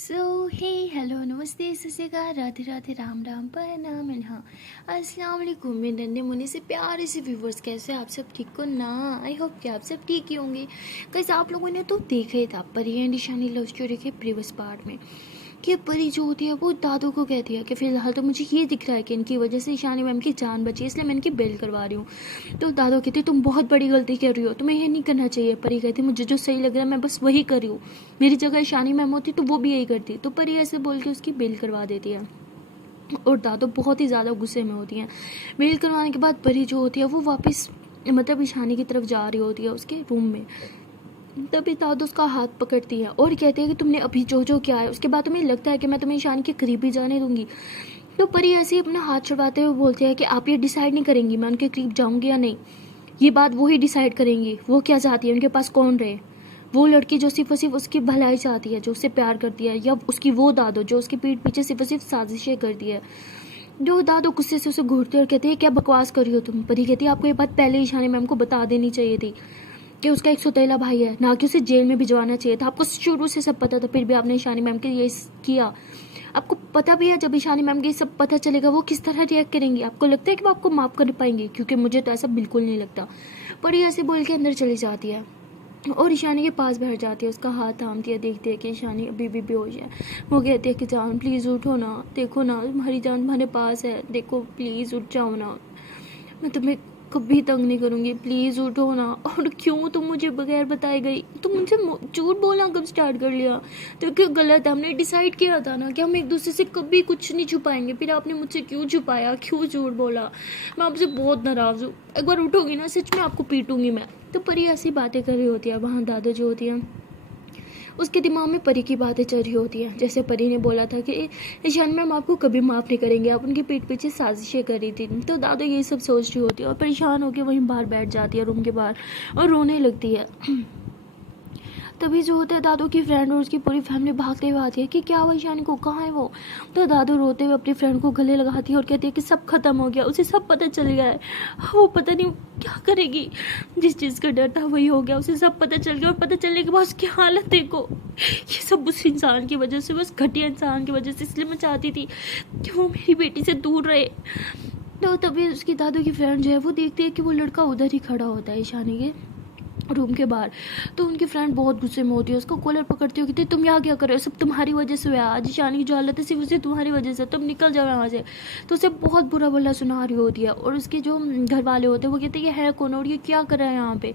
हे hello नमस्ते सत श्री अकाल राधे राधे राम राम प्रणाम एंड हाँ अस्सलाम वालेकुम मेरे नन्हे मुन्ने से प्यारे से व्यूवर्स। कैसे आप सब ठीक हो ना। आई होप कि आप सब ठीक ही होंगे। कैसे आप लोगों ने तो देखा ही था परी एंड ईशानी लव स्टोरी के प्रीवियस पार्ट में कि परी जो होती है वो दादू को कहती है कि फिलहाल तो मुझे ये दिख रहा है कि इनकी वजह से ईशानी मैम की जान बची है, इसलिए मैं इनकी बेल करवा रही हूँ। तो दादू कहती तुम बहुत बड़ी गलती कर रही हो, तुम्हें ये नहीं करना चाहिए। परी कहती मुझे जो सही लग रहा है मैं बस वही कर रही हूँ, मेरी जगह ईशानी मैम होती तो वो भी यही करती। तो परी ऐसे बोल के उसकी बेल करवा देती है और दादू बहुत ही ज़्यादा गुस्से में होती हैं। बेल करवाने के बाद परी जो होती है वो वापस मतलब ईशानी की तरफ जा रही होती है उसके रूम में। तभी दादू उसका हाथ पकड़ती है और कहती है कि तुमने अभी जो जो किया है उसके बाद तुम्हें लगता है कि मैं तुम्हें ईशानी के करीब ही जाने दूंगी। तो परी ऐसे ही अपना हाथ छुड़वाते हुए बोलती है कि आप ये डिसाइड नहीं करेंगी मैं उनके करीब जाऊंगी या नहीं, ये बात वो ही डिसाइड करेंगी वो क्या चाहती है, उनके पास कौन रहे। वो लड़की जो सिर्फ और सिर्फ उसकी भलाई चाहती है, जो उससे प्यार करती है, या उसकी वो दादू जो उसकी पीठ पीछे सिर्फ और सिर्फ साजिशें करती है। जो दादू गुस्से से उसे घूरते और कहते हैं क्या बकवास कर रही हो तुम। परी कहती है आपको ये बात पहले ईशानी मैम को बता देनी चाहिए थी कि उसका एक सौतेला भाई है, ना कि उसे जेल में भिजवाना चाहिए था। आपको शुरू से सब पता था, फिर भी आपने ईशानी मैम के ये किया। आपको पता भी है जब ईशानी मैम के सब पता चलेगा वो किस तरह रिएक्ट करेंगी। आपको लगता है कि वो आपको माफ कर पाएंगे, क्योंकि मुझे तो ऐसा बिल्कुल नहीं लगता। पर ये ऐसे बोल के अंदर चली जाती है और ईशानी के पास बैठ जाती है, उसका हाथ थामती है, देखती है कि ईशानी अभी भी बेहोश है। वो कहती है कि जान प्लीज़ उठो ना, देखो ना तुम्हारी जान तुम्हारे पास है, देखो प्लीज़ उठ जाओ ना, मैं तुम्हें कभी तंग नहीं करूंगी, प्लीज़ उठो ना। और क्यों तुम मुझे बगैर बताए गई, तुम मुझसे झूठ बोलना कब स्टार्ट कर लिया। तो क्यों गलत है, हमने डिसाइड किया था ना कि हम एक दूसरे से कभी कुछ नहीं छुपाएंगे, फिर आपने मुझसे क्यों छुपाया, क्यों झूठ बोला। मैं आपसे बहुत नाराज़ हूँ, एक बार उठोगी ना सच में आपको पीटूंगी मैं। तो परी ऐसी बातें कर रही होती है, वहाँ दादा जो होती है उसके दिमाग में परी की बातें चल रही होती हैं। जैसे परी ने बोला था कि ईशान मैम आपको कभी माफ़ नहीं करेंगे, आप उनकी पीठ पीछे साजिशें कर रही थी। तो दादा यही सब सोच रही होती है और परेशान होकर वहीं बाहर बैठ जाती है रूम के बाहर और रोने लगती है। तभी जो होता है दादू की फ्रेंड और उसकी पूरी फैमिली भागते हुए आती है कि क्या हुआ ईशानी को, कहाँ है वो। तो दादू रोते हुए अपनी फ्रेंड को गले लगाती है और कहती है कि सब खत्म हो गया, उसे सब पता चल गया है, वो पता नहीं क्या करेगी। जिस चीज़ का डर था वही हो गया, उसे सब पता चल गया और पता चलने के बाद उसकी हालत देखो। ये सब उस इंसान की वजह से, बस घटिया इंसान की वजह से। इसलिए मैं चाहती थी कि वो मेरी बेटी से दूर रहे। तो तभी उसकी दादू की फ्रेंड जो है वो देखती है कि वो लड़का उधर ही खड़ा होता है ईशानी के रूम के बाहर। तो उनकी फ्रेंड बहुत गुस्से में होती है, उसका कॉलर पकड़ती होगी, तुम यहाँ क्या कर रहे हो, सब तुम्हारी वजह से हुआ, आज ईशानी की जो हालत है सिर्फ उसे तुम्हारी वजह से, तुम निकल जाओ यहाँ से। तो उसे बहुत बुरा भला सुना रही होती है और उसके जो घर वाले होते हैं वो कहते हैं ये है कौन और ये क्या कर रहा है यहाँ पे।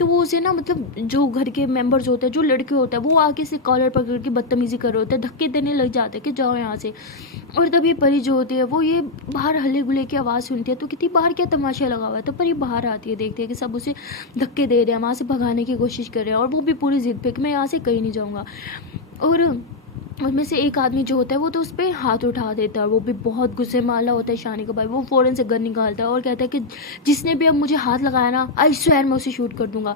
तो वो उसे ना मतलब जो घर के मेम्बर्स होते हैं, जो लड़के होते हैं, वो आके से कॉलर पकड़ के बदतमीजी कर रहे होते हैं, धक्के देने लग जाते हैं कि जाओ यहाँ से। और तभी परी जो होती है वो ये बाहर हल्ले गुल्ले की आवाज़ सुनती है, तो कितनी बाहर क्या तमाशा लगा हुआ है। तो परी बाहर आती है, देखती है कि सब उसे धक्के दे रहे हैं, वहाँ से भगाने की कोशिश कर रहे हैं और वो भी पूरी जिद पे कि मैं यहाँ से कहीं नहीं जाऊँगा। और उनमें से एक आदमी जो होता है वो तो उस पर हाथ उठा देता है, वो भी बहुत गुस्से में आला होता है ईशानी का भाई। वो फ़ौरन से गन निकालता है और कहता है कि जिसने भी अब मुझे हाथ लगाया ना, आई स्वेयर मैं उसे शूट कर दूंगा।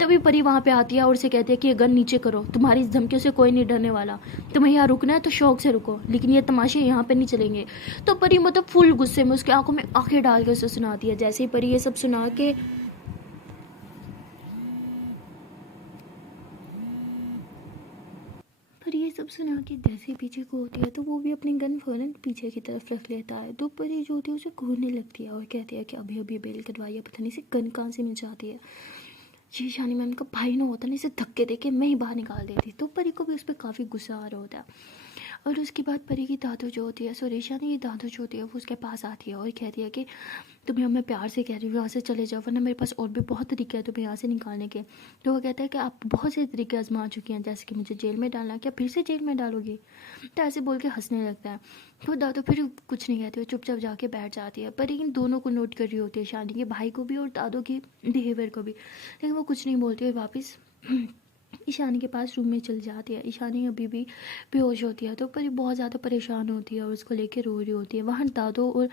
तभी परी वहाँ पे आती है और उसे कहती है कि ये गन नीचे करो, तुम्हारी इस धमकियों से कोई नहीं डरने वाला, तुम्हें यहाँ रुकना है तो शौक से रुको, लेकिन ये तमाशे यहाँ पे नहीं चलेंगे। तो परी मतलब फुल गुस्से में उसकी आंखों में आंखें डाल के उसे सुनाती है। जैसे ही परी ये सब सुना के पर ये सब सुना के जैसे पीछे को होती है तो वो भी अपनी गन फौरन पीछे की तरफ रख लेता है। तो परी जो होती है उसे घूरने लगती है और कहती है कि अभी अभी बेल कटवाई है, पता नहीं इसे गन कहाँ से मिल जाती है। ये शानी मैम का भाई ना होता ना, इसे धक्के दे के मैं ही बाहर निकाल देती। तो परी को भी उस पर काफ़ी गुस्सा आ रहा होता है। और उसके बाद परी की दादू जो होती है, सुरेशा ने, ये दादू जो होती है वो उसके पास आती है और कहती है कि तुम्हें अब मैं प्यार से कह रही हूँ यहाँ से चले जाओ, वरना मेरे पास और भी बहुत तरीके हैं तुम्हें यहाँ से निकालने के। तो वो कहता है कि आप बहुत से तरीके आजमा चुकी हैं, जैसे कि मुझे जेल में डालना, क्या फिर से जेल में डालोगी। तो ऐसे बोल के हंसने लगता है। तो दादू फिर कुछ नहीं कहती, वो चुपचाप जाके बैठ जाती है। पर इन दोनों को नोट कर रही होती है, शानी के भाई को भी और दादू के बिहेवियर को भी, लेकिन वो कुछ नहीं बोलती और वापस ईशानी के पास रूम में चली जाती है। ईशानी अभी भी बेहोश होती है, तो परी बहुत ज़्यादा परेशान होती है और उसको लेके रो रही होती है। वहाँ दादू और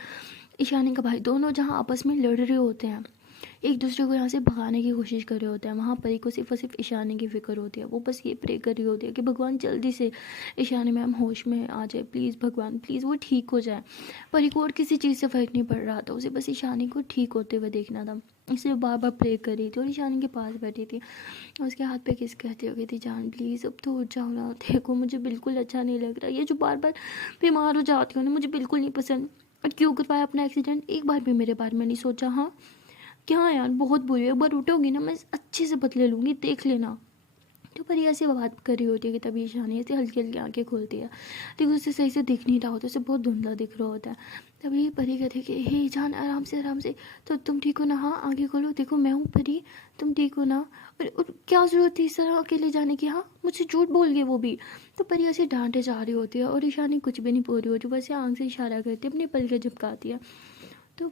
ईशानी का भाई दोनों जहाँ आपस में लड़ रहे होते हैं, एक दूसरे को यहाँ से भगाने की कोशिश कर रहे होते हैं। वहाँ परी को सिर्फ और सिर्फ ईशानी की फिक्र होती है। वो बस ये प्रे कर रही होती है कि भगवान जल्दी से ईशानी मैम होश में आ जाए, प्लीज़ भगवान प्लीज़ वो ठीक हो जाए। परी को और किसी चीज़ से फ़र्क नहीं पड़ रहा था, उसे बस ईशानी को ठीक होते हुए देखना था, इसलिए बार बार प्रे कर रही थी और ईशानी के पास बैठी थी, उसके हाथ पे किस कहती हो गई थी, जान प्लीज़ अब तो उठ जाओ ना, देखो मुझे बिल्कुल अच्छा नहीं लग रहा, ये जो बार बार बीमार हो जाती हो ना मुझे बिल्कुल नहीं पसंद। और क्यों करवाया अपना एक्सीडेंट, एक बार भी मेरे बारे में नहीं सोचा। हाँ क्या यार बहुत बुरी है, एक बार उठोगी ना मैं अच्छे से बदले लूँगी, देख लेना। तो पर ये ऐसी बात कर रही होती है कि तभी ईशानी ऐसे हल्की हल्की आंखें खोलती है, लेकिन उसे सही से दिख नहीं रहा होता, उसे बहुत धुंधला दिख रहा होता है। तभी परी कहती है कि हे जान आराम से आराम से, तो तुम ठीक हो ना, हाँ आंखें खोलो, देखो मैं हूँ परी, तुम ठीक हो ना। और क्या ज़रूरत थी इस तरह अकेले जाने की, हाँ मुझसे झूठ बोल गए वो भी। तो परी ऐसे डांटे जा रही होती है और ईशानी कुछ भी नहीं बोल रही होती, बस आंख से इशारा करती है, अपनी पलकें झपकाती है। तो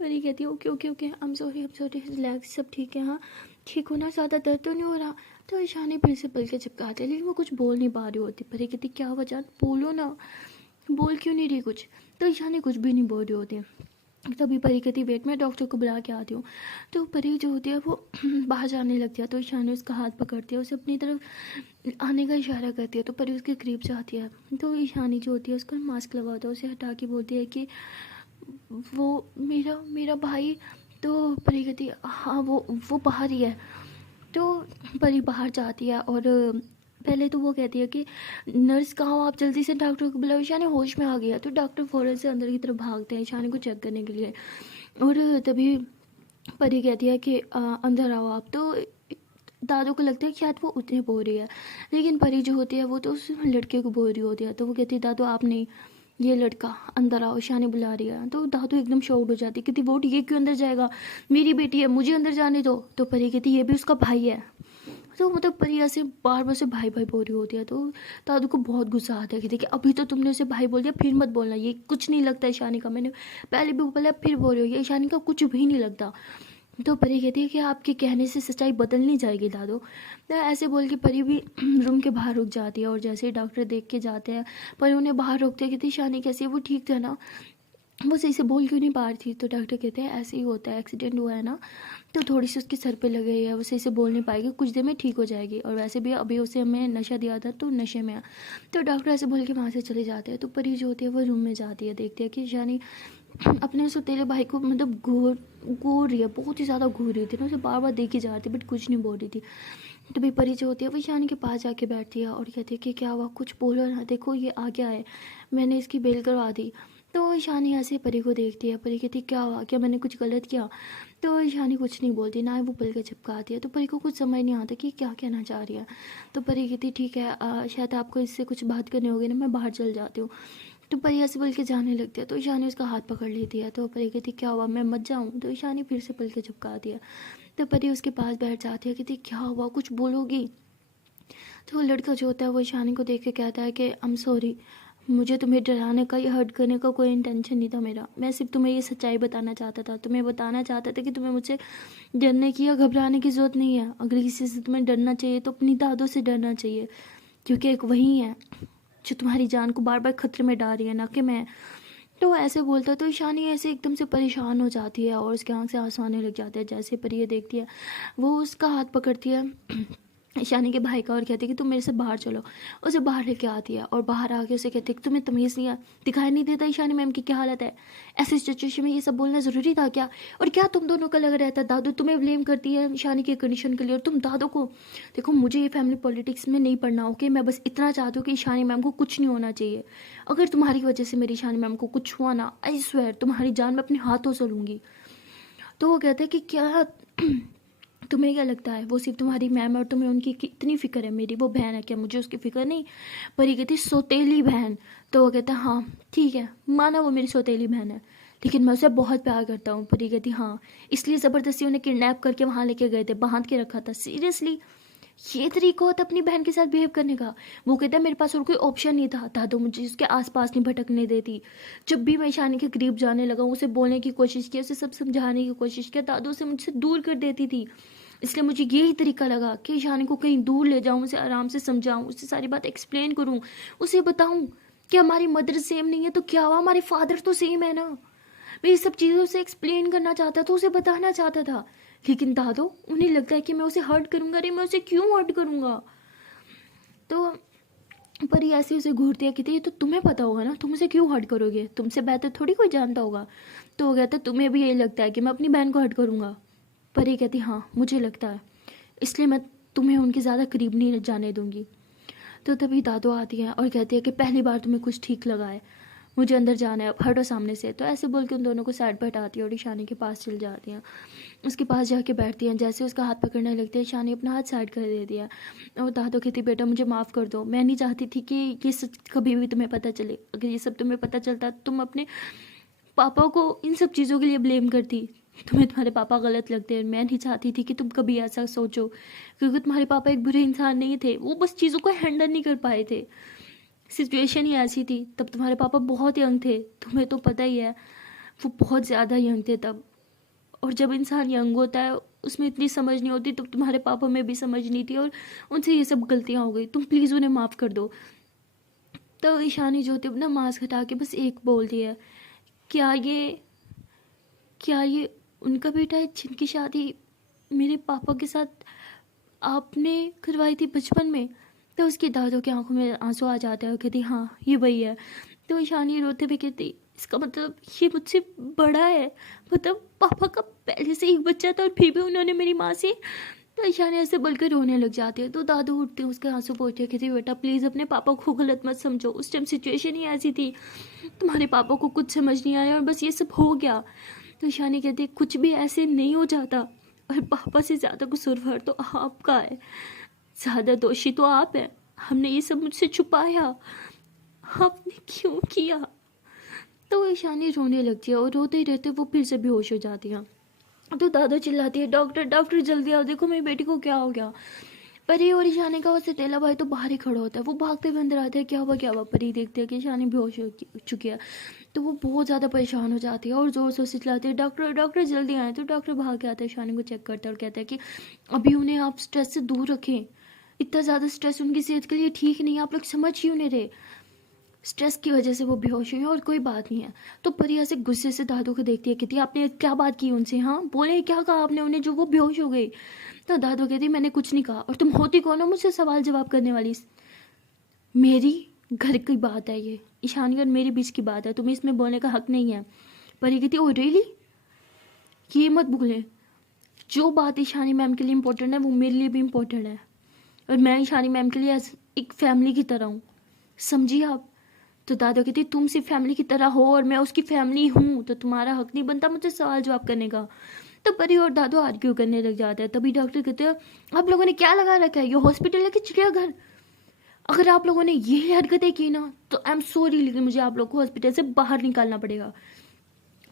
परी कहती है okay okay okay I am sorry relax, सब ठीक है, हाँ ठीक हो ना, ज़्यादा दर्द तो नहीं हो रहा। तो ईशानी फिर से पलके चिपकाते हैं, लेकिन वो कुछ बोल नहीं पा रही होती। परी कहती क्या वजह, बोलो ना, बोल क्यों नहीं रही कुछ। तो ईशानी कुछ भी नहीं बोल रही होती। तभी परी कहती वेट मैं डॉक्टर को बुला के आती हूँ। तो परी जो होती है वो बाहर जाने लगती है, तो ईशानी उसका हाथ पकड़ती है, उसे अपनी तरफ आने का इशारा करती है, तो परी उसके करीब जाती है। तो ईशानी जो होती है उसका मास्क लगा होता है, उसे हटा के बोलती है कि वो मेरा मेरा भाई। तो परी कहती है हाँ वो बाहर ही है। तो परी बाहर जाती है और पहले तो वो कहती है कि नर्स कहाँ हो आप, जल्दी से डॉक्टर को बुलाओ, ईशानी होश में आ गया। तो डॉक्टर फ़ौरन से अंदर की तरफ भागते हैं ईशानी को चेक करने के लिए। और तभी परी कहती है कि अंदर आओ आप। तो दादू को लगता है कि शायद वो उतने बोल रही है, लेकिन परी जो होती है वो तो उस लड़के को बोल रही होती है। तो वो कहती है दादू आप नहीं, ये लड़का अंदर आओ, ईशानी बुला रही है। तो दादू एकदम शॉक्ड हो जाती है, कहती वो ये क्यों अंदर जाएगा, मेरी बेटी है, मुझे अंदर जाने दो। तो परी कहती ये भी उसका भाई है। तो मतलब परी ऐसे बार बार से भाई भाई बोल रही होती है। तो दादू को बहुत गुस्सा आता है कि देखिए अभी तो तुमने उसे भाई बोल दिया, फिर मत बोलना, ये कुछ नहीं लगता ईशानी का, मैंने पहले भी बोला फिर बोल रही हो, ये ईशानी का कुछ भी नहीं लगता। तो परी कहती है कि आपके कहने से सच्चाई बदल नहीं जाएगी दादू। तो ऐसे बोल के परी भी रूम के बाहर रुक जाती है, और जैसे ही डॉक्टर देख के जाते हैं परी उन्हें बाहर रोकते हैं, कहती ईशानी कैसी है, वो ठीक था ना, वो सही से बोल क्यों नहीं पा रही थी। तो डॉक्टर कहते हैं ऐसे ही होता है, एक्सीडेंट हुआ है ना, तो थोड़ी सी उसके सर पे लग गई है, वो सही से बोल नहीं पाएगी, कुछ देर में ठीक हो जाएगी, और वैसे भी अभी उसे हमें नशा दिया था तो नशे में है। तो डॉक्टर ऐसे बोल के वहाँ से चले जाते हैं। तो परी जो होती है वो रूम में जाती है, देखती है कि ईशानी अपने सौतेले भाई को मतलब घूर रही है, बहुत ही ज़्यादा घूर रही थी ना, उसे बार बार देखी जा रही थी बट कुछ नहीं बोल रही थी। तो भी परी जो होती है वो ईशानी के पास जाके बैठती है और कहती है कि क्या हुआ, कुछ बोलो ना, देखो ये आ गया है, मैंने इसकी बेल करवा दी। तो ईशानी ऐसे परी को देखती है, परी कहती क्या हुआ, क्या मैंने कुछ गलत किया। तो ईशानी कुछ नहीं बोलती, ना ही वो पलके चिपकाती है। तो परी को कुछ समझ नहीं आता कि क्या कहना चाह रही है। तो परी कहती ठीक है शायद आपको इससे कुछ बात करनी होगी ना, मैं बाहर चल जाती हूँ। तो परी ऐसे बोल के जाने लगती है। तो ईशानी उसका हाथ पकड़ लेती है। तो परी कहती क्या हुआ, मैं मत जाऊँ। तो ईशानी फिर से पलके चिपकाती है। तो परी उसके पास बैठ जाती है, कहती क्या हुआ, कुछ बोलोगी। तो वो लड़का जो होता है वो ईशानी को देख के कहता है कि आई एम सॉरी, मुझे तुम्हें डराने का या हर्ट करने का कोई इंटेंशन नहीं था मेरा, मैं सिर्फ तुम्हें ये सच्चाई बताना चाहता था, तुम्हें बताना चाहता था कि तुम्हें मुझसे डरने की या घबराने की ज़रूरत नहीं है। अगर किसी से तुम्हें डरना चाहिए तो अपनी दादों से डरना चाहिए, क्योंकि एक वही है जो तुम्हारी जान को बार बार खतरे में डाल रही है, ना कि मैं। तो ऐसे बोलता है। तो ईशानी ऐसे एकदम से परेशान हो जाती है और उसके आँख से आंसू आने लग जाते हैं। जैसे परी ये देखती है वो उसका हाथ पकड़ती है ईशानी के भाई का और कहती है कि तुम मेरे से बाहर चलो। उसे बाहर लेके आती है और बाहर आके उसे कहती है कि तुम्हें तमीज़ नहीं है, दिखाई नहीं देता ईशानी मैम की क्या हालत है, ऐसी सिचुएशन में ये सब बोलना ज़रूरी था क्या। और क्या तुम दोनों का लगा रहता है, दादू तुम्हें ब्लेम करती है ईशानी के कंडीशन के लिए और तुम दादू को। देखो मुझे ये फैमिली पॉलिटिक्स में नहीं पढ़ना, ओके, मैं बस इतना चाहती हूँ कि ईशानी मैम को कुछ नहीं होना चाहिए। अगर तुम्हारी वजह से मेरी ईशानी मैम को कुछ हुआ ना, आई स्वेयर तुम्हारी जान मैं अपने हाथों से लूँगी। तो वो कहते हैं कि क्या तुम्हें क्या लगता है वो सिर्फ तुम्हारी मैम है और तुम्हें उनकी कितनी फ़िक्र है, मेरी वो बहन है, क्या मुझे उसकी फ़िक्र नहीं। परी कहती सौतेली बहन। तो वो कहता हाँ ठीक है, माना वो मेरी सौतेली बहन है, लेकिन मैं उसे बहुत प्यार करता हूँ। परी कहती हाँ, इसलिए ज़बरदस्ती उन्हें किडनैप करके वहाँ लेके गए थे, बांध के रखा था। सीरियसली ये तरीका होता अपनी बहन के साथ बिहेव करने का। वो कहता है मेरे पास और कोई ऑप्शन नहीं था, दादू मुझे उसके आसपास नहीं भटकने देती। जब भी मैं ईशानी के करीब जाने लगा उसे बोलने की कोशिश की, उसे सब समझाने की कोशिश किया, दादू उसे मुझसे दूर कर देती थी। इसलिए मुझे यही तरीका लगा कि ईशानी को कहीं दूर ले जाऊं, उसे आराम से समझाऊं, उसे सारी बात एक्सप्लेन करूं, उसे बताऊं कि हमारी मदर सेम नहीं है तो क्या हुआ, हमारे फादर तो सेम है ना। मैं ये सब चीज़ें उसे एक्सप्लेन करना चाहता था, उसे बताना चाहता था, लेकिन दादो उन्हें लगता है कि मैं उसे हर्ट करूँगा। अरे मैं उसे क्यों हर्ट करूँगा? तो पर ये ऐसे उसे घूरती है, कहती है ये तो तुम्हें पता होगा ना, तुम उसे क्यों हर्ट करोगे, तुमसे बेहतर थोड़ी कोई जानता होगा। तो वो कहता है तुम्हें भी यही लगता है कि मैं अपनी बहन को हर्ट करूँगा? पर ये कहती हाँ मुझे लगता है, इसलिए मैं तुम्हें उनके ज़्यादा करीब नहीं जाने दूँगी। तो तभी दादो आती है और कहती है कि पहली बार तुम्हें कुछ ठीक लगा है, मुझे अंदर जाना है, अब हटो सामने से। तो ऐसे बोल के उन दोनों को साइड पर हटाती है और ईशानी के पास चल जाती हैं, उसके पास जाके बैठती हैं। जैसे उसका हाथ पकड़ने लगती है, ईशानी अपना हाथ साइड कर देती है और दादो कहती बेटा मुझे माफ़ कर दो, मैं नहीं चाहती थी कि ये सच कभी भी तुम्हें पता चले। अगर ये सब तुम्हें पता चलता तुम अपने पापा को इन सब चीज़ों के लिए ब्लेम करती, तुम्हें तुम्हारे पापा गलत लगते हैं। मैं नहीं चाहती थी कि तुम कभी ऐसा सोचो, क्योंकि तुम्हारे पापा एक बुरे इंसान नहीं थे, वो बस चीज़ों को हैंडल नहीं कर पाए थे, सिचुएशन ही ऐसी थी। तब तुम्हारे पापा बहुत यंग थे, तुम्हें तो पता ही है, वो बहुत ज़्यादा यंग थे तब। और जब इंसान यंग होता है उसमें इतनी समझ नहीं होती, तो तुम्हारे पापा में भी समझ नहीं थी और उनसे ये सब गलतियाँ हो गई, तुम प्लीज़ उन्हें माफ़ कर दो। तो ईशानी जो थी अपना मास्क हटा के बस एक बोलती है, क्या ये क्या ये उनका बेटा है जिनकी शादी मेरे पापा के साथ आपने करवाई थी बचपन में? तो उसकी दादों की आंखों में आंसू आ जाते हैं और कहती हाँ ये वही है। तो ईशानी रोते हुए कहती इसका मतलब ये मुझसे बड़ा है, मतलब पापा का पहले से एक बच्चा था और फिर भी उन्होंने मेरी माँ से। तो ईशानी ऐसे बोलकर रोने लग जाती है। तो दादू उठते हैं, उसके आंसू पोंछते हैं, कहती बेटा प्लीज़ अपने पापा को गलत मत समझो, उस टाइम सिचुएशन ही ऐसी थी, तुम्हारे पापा को कुछ समझ नहीं आया और बस ये सब हो गया। तो ईशानी कहती कुछ भी ऐसे नहीं हो जाता, और पापा से ज़्यादा कसूरवार तो आपका है, ज़्यादा दोषी तो आप हैं, हमने ये सब मुझसे छुपाया, आपने क्यों किया? तो ईशानी रोने लगती है और रोते ही रहते वो फिर से बेहोश हो जाती है। तो दादा चिल्लाती है डॉक्टर डॉक्टर जल्दी आओ, देखो मेरी बेटी को क्या हो गया। परी और ईशानी का उससे तेला भाई तो बाहर ही खड़ा होता है, वो भागते हुए अंदर आते हैं, क्या हुआ क्या हुआ। परी देखते हैं कि ईशानी बेहोश हो चुकी है, तो वो बहुत ज़्यादा परेशान हो जाती है और ज़ोर से चिल्लाती है डॉक्टर डॉक्टर जल्दी आए। तो डॉक्टर भाग के आता है, ईशानी को चेक करता है और कहता है कि अभी उन्हें आप स्ट्रेस से दूर रखें, इतना ज़्यादा स्ट्रेस उनकी सेहत के लिए ठीक नहीं है, आप लोग समझ ही उन्हें रहे, स्ट्रेस की वजह से वो बेहोश हुई है और कोई बात नहीं है। तो परी ऐसे गुस्से से दादू को देखती है, कहती है आपने क्या बात की उनसे, हाँ बोले क्या कहा आपने उन्हें जो वो बेहोश हो गई। तो दादू कहती मैंने कुछ नहीं कहा, और तुम होती कौन हो मुझसे सवाल जवाब करने वाली? मेरी घर की बात है ये, ईशानी और मेरे बीच की बात है, तुम्हें इसमें बोलने का हक नहीं है। परी कहती ओ रियली, ये मत भूलें जो बात ईशानी मैम के लिए इम्पोर्टेंट है वो मेरे लिए भी इम्पोर्टेंट है, और मैं ईशानी मैम के लिए एक फैमिली की तरह हूँ, समझिए आप। तो दादा कहती तुम सिर्फ फैमिली की तरह हो और मैं उसकी फैमिली हूँ, तो तुम्हारा हक नहीं बनता मुझसे सवाल जवाब करने का। तो परी और दादू आर्ग्यू करने लग जाते हैं। तभी डॉक्टर कहते हैं आप लोगों ने क्या लगा रखा है, ये हॉस्पिटल है कि चिड़ियाघर? अगर आप लोगों ने ये हरकतें की ना तो आई एम सॉरी, लेकिन मुझे आप लोग को हॉस्पिटल से बाहर निकालना पड़ेगा।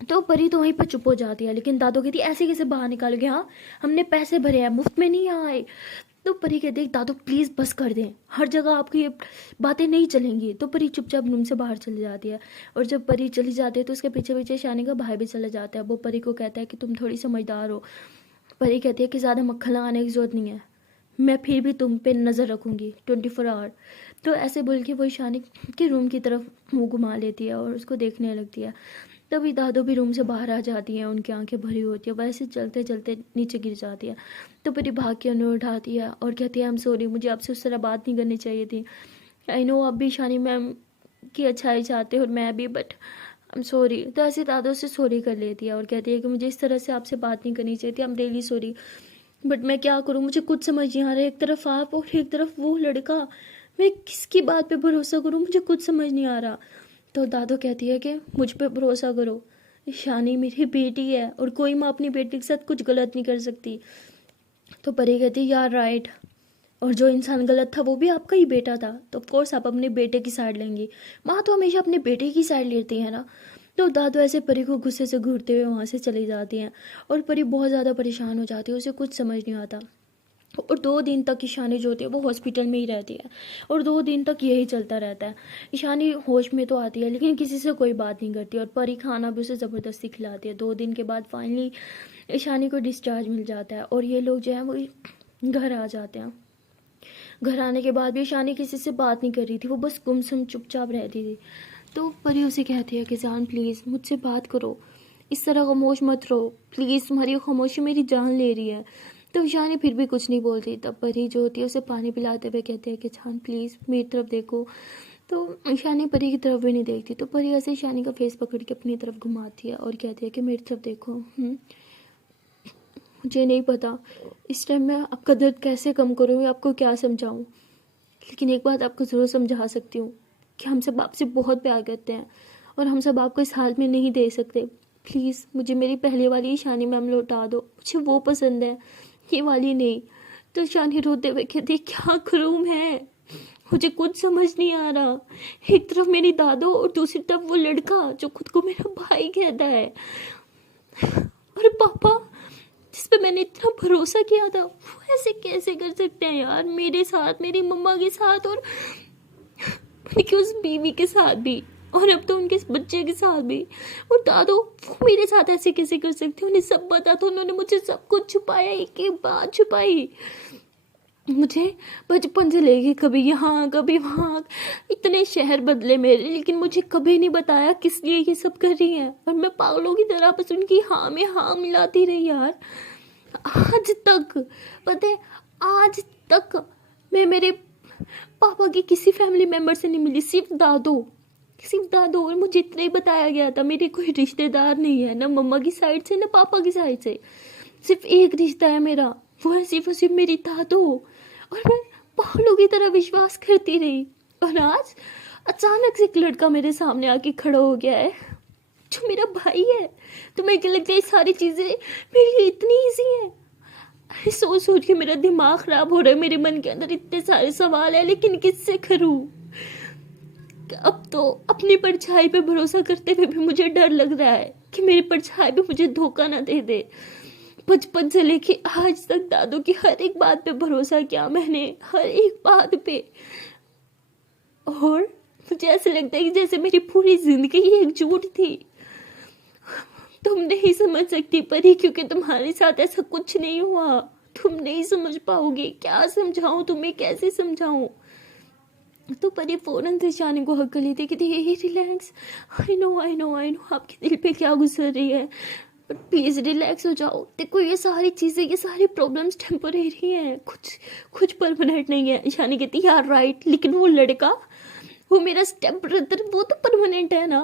तो परी तो वहीं पर चुप हो जाती है, लेकिन दादू कहती ऐसे कैसे बाहर निकालोगे, हाँ हमने पैसे भरे हैं, मुफ्त में नहीं आए। तो परी कहती है दादू प्लीज़ बस कर दें, हर जगह आपकी ये बातें नहीं चलेंगी। तो परी चुपचाप रूम से बाहर चली जाती है, और जब परी चली जाती है तो उसके पीछे पीछे ईशानी का भाई भी चला जाता है। वो परी को कहता है कि तुम थोड़ी समझदार हो। परी कहती है कि ज़्यादा मक्खन लगाने की ज़रूरत नहीं है, मैं फिर भी तुम पे नज़र रखूँगी 24 आवर। तो ऐसे बोल के वो ईशानी के रूम की तरफ मुँह घुमा लेती है और उसको देखने लगती है। तभी दादू भी रूम से बाहर आ जाती हैं, उनकी आंखें भरी होती है, वैसे चलते चलते नीचे गिर जाती है। तो परी भाग के उन्हें उठाती है और कहती है आई एम सॉरी, मुझे आपसे उस तरह बात नहीं करनी चाहिए थी, आई नो आप भी ईशानी मैम की अच्छाई चाहते हो और मैं भी, बट आई एम सॉरी। तो ऐसे दादू से सॉरी कर लेती है और कहती है कि मुझे इस तरह से आपसे बात नहीं करनी चाहिए थी, I am really sorry, but मैं क्या करूँ, मुझे कुछ समझ नहीं आ रहा है, एक तरफ आप और एक तरफ वो लड़का, मैं किसकी बात पे भरोसा करूँ, मुझे कुछ समझ नहीं आ रहा। तो दादू कहती है कि मुझ पे भरोसा करो, ईशानी मेरी बेटी है और कोई माँ अपनी बेटी के साथ कुछ गलत नहीं कर सकती। तो परी कहती है यार राइट, और जो इंसान गलत था वो भी आपका ही बेटा था, तो ऑफकोर्स आप अपने बेटे की साइड लेंगी, माँ तो हमेशा अपने बेटे की साइड लेती है ना। तो दादू ऐसे परी को गुस्से से घूरते हुए वहाँ से चली जाती हैं, और परी बहुत ज़्यादा परेशान हो जाती है, उसे कुछ समझ नहीं आता। और 2 दिन तक ईशानी जो होती है वो हॉस्पिटल में ही रहती है, और 2 दिन तक यही चलता रहता है। ईशानी होश में तो आती है लेकिन किसी से कोई बात नहीं करती, और परी खाना भी उसे ज़बरदस्ती खिलाती है। 2 दिन के बाद फाइनली ईशानी को डिस्चार्ज मिल जाता है, और ये लोग जो है वो घर आ जाते हैं। घर आने के बाद भी ईशानी किसी से बात नहीं कर रही थी, वो बस गुमसुम चुपचाप रहती थी। तो परी उसे कहती है कि जान प्लीज़ मुझसे बात करो, इस तरह खामोश मत रहो प्लीज़, तुम्हारी खामोशी मेरी जान ले रही है। तो ईशानी फिर भी कुछ नहीं बोलती। तब परी जो होती है उसे पानी पिलाते हुए कहते हैं कि जान प्लीज़ मेरी तरफ देखो। तो ईशानी परी की तरफ भी नहीं देखती। तो परी ऐसे ईशानी का फेस पकड़ के अपनी तरफ घुमाती है और कहती है कि मेरी तरफ देखो। मुझे नहीं पता इस टाइम मैं आपका दर्द कैसे कम करूँ या आपको क्या समझाऊँ, लेकिन एक बात आपको ज़रूर समझा सकती हूँ कि हम सब आपसे बहुत प्यार करते हैं और हम सब आपको इस हाल में नहीं दे सकते। प्लीज़ मुझे मेरी पहले वाली ईशानी मैम लौटा दो, मुझे वो पसंद है, ये वाली नहीं। तो ईशानी रोते हुए कहती क्या करूँ मैं, मुझे कुछ समझ नहीं आ रहा। एक तरफ मेरी दादो और दूसरी तरफ वो लड़का जो खुद को मेरा भाई कहता है, और पापा जिस पे मैंने इतना भरोसा किया था वो ऐसे कैसे कर सकते हैं यार मेरे साथ, मेरी मम्मा के साथ और उनकी उस बीवी के साथ भी, और अब तो उनके बच्चे के साथ भी। और दादो वो मेरे साथ ऐसे कैसे कर सकते, उन्हें सब पता था, उन्होंने मुझे सब कुछ छुपाया, एक एक बात छुपाई। मुझे बचपन से लेके कभी यहाँ कभी वहाँ इतने शहर बदले मेरे, लेकिन मुझे कभी नहीं बताया किस लिए ये सब कर रही है। और मैं पागलों की तरह बस उनकी हाँ में हाँ मिलाती रही यार। आज तक पता है, आज तक मैं मेरे पापा के किसी फैमिली मेम्बर से नहीं मिली, सिर्फ दादो। और मुझे इतना ही बताया गया था मेरे कोई रिश्तेदार नहीं है, ना मम्मा की साइड से ना पापा की साइड से, सिर्फ एक रिश्ता है मेरा, वो है सिर्फ और सिर्फ मेरी दादो। और मैं पागलों की तरह विश्वास करती रही। और आज अचानक से एक लड़का मेरे सामने आके खड़ा हो गया है जो मेरा भाई है। तो मैं क्या लगता है ये सारी चीज़ें मेरे लिए इतनी ईजी है। सोच सोच के मेरा दिमाग खराब हो रहा है, मेरे मन के अंदर इतने सारे सवाल है, लेकिन किससे करूं। अब तो अपनी परछाई पे भरोसा करते हुए भी मुझे डर लग रहा है कि मेरी परछाई भी मुझे धोखा ना दे दे। बचपन से लेके आज तक दादू की हर एक बात पे भरोसा किया मैंने, हर एक बात पे, और मुझे ऐसे लगता है कि जैसे मेरी पूरी जिंदगी एक झूठ थी। तुम नहीं समझ सकती परी, क्योंकि तुम्हारे साथ ऐसा कुछ नहीं हुआ, तुम नहीं समझ पाओगे। क्या समझाऊं तुम्हें, कैसे समझाऊं। तो परी फौरन से ईशानी को हक कर ली थी कि रिलैक्स, आई नो आपके दिल पे क्या गुजर रही है, बट प्लीज रिलैक्स हो जाओ। देखो ये सारी चीजें, ये सारी प्रॉब्लम्स टेम्परेरी हैं, कुछ परमानेंट नहीं है। ईशानी कहती यार राइट, लेकिन वो लड़का, वो मेरा स्टेप ब्रदर, वो तो परमानेंट है ना।